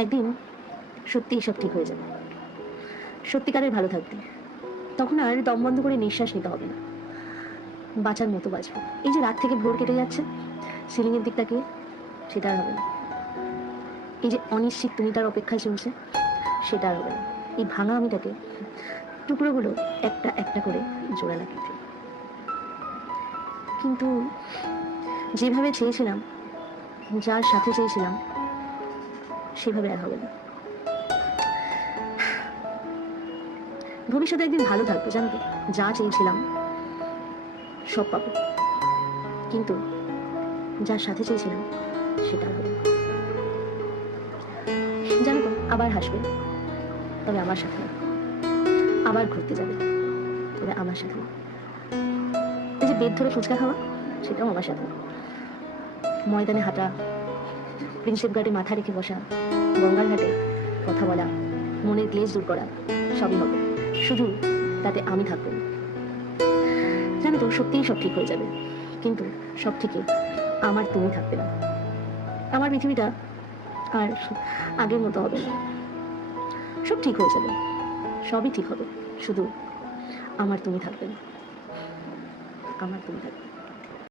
একদিন সত্যিই সব ঠিক হয়ে যাবে, সত্যিকারের ভালো থাকবে। তখন আর দম বন্ধ করে নিঃশ্বাস নিতে হবে না, বাঁচার মতো বাঁচবো। এই যে রাত থেকে ভোর কেটে যাচ্ছে সিলিং এর দিক তাকিয়ে, সেটা আর হবে না। এই যে অনিশ্চিত তুমি তার অপেক্ষায় চলছে, সেটা আর হবে না। এই ভাঙা আমিটাকে টুকরোগুলো একটা একটা করে জোড়া লাগিয়ে দিই। কিন্তু যেভাবে চেয়েছিলাম, যার সাথে চেয়েছিলাম, সেভাবে আর হবে না। ভবিষ্যতে একদিন ভালো থাকবো, জানো তো, যা চেয়েছিলাম সব পাবো, কিন্তু যার সাথে চেয়েছিলাম সেটা আর হবে না। জানো তো, আবার হাসবে, তবে আমার সাথে না। আবার ঘুরতে যাবে, তবে আমার সাথে না। এই যে বেদ ধরে ফুচকা খাওয়া, সেটাও আমার সাথে না। ময়দানে হাঁটা, প্রিন্সেপ ঘাটে মাথা রেখে বসা, গঙ্গার ঘাটে কথা বলা, মনের ক্লেশ দূর করা, সবই হবে, শুধু তাতে আমি থাকবো না। জানো তো, সত্যিই সব ঠিক হয়ে যাবে, কিন্তু সব থেকে আমার তুমি থাকবে না। আমার পৃথিবীটা আর আগের মতো হবে না। সব ঠিক হয়ে যাবে, সবই ঠিক হবে, শুধু আমার তুমি থাকবে না। আমার তুমি থাকবে।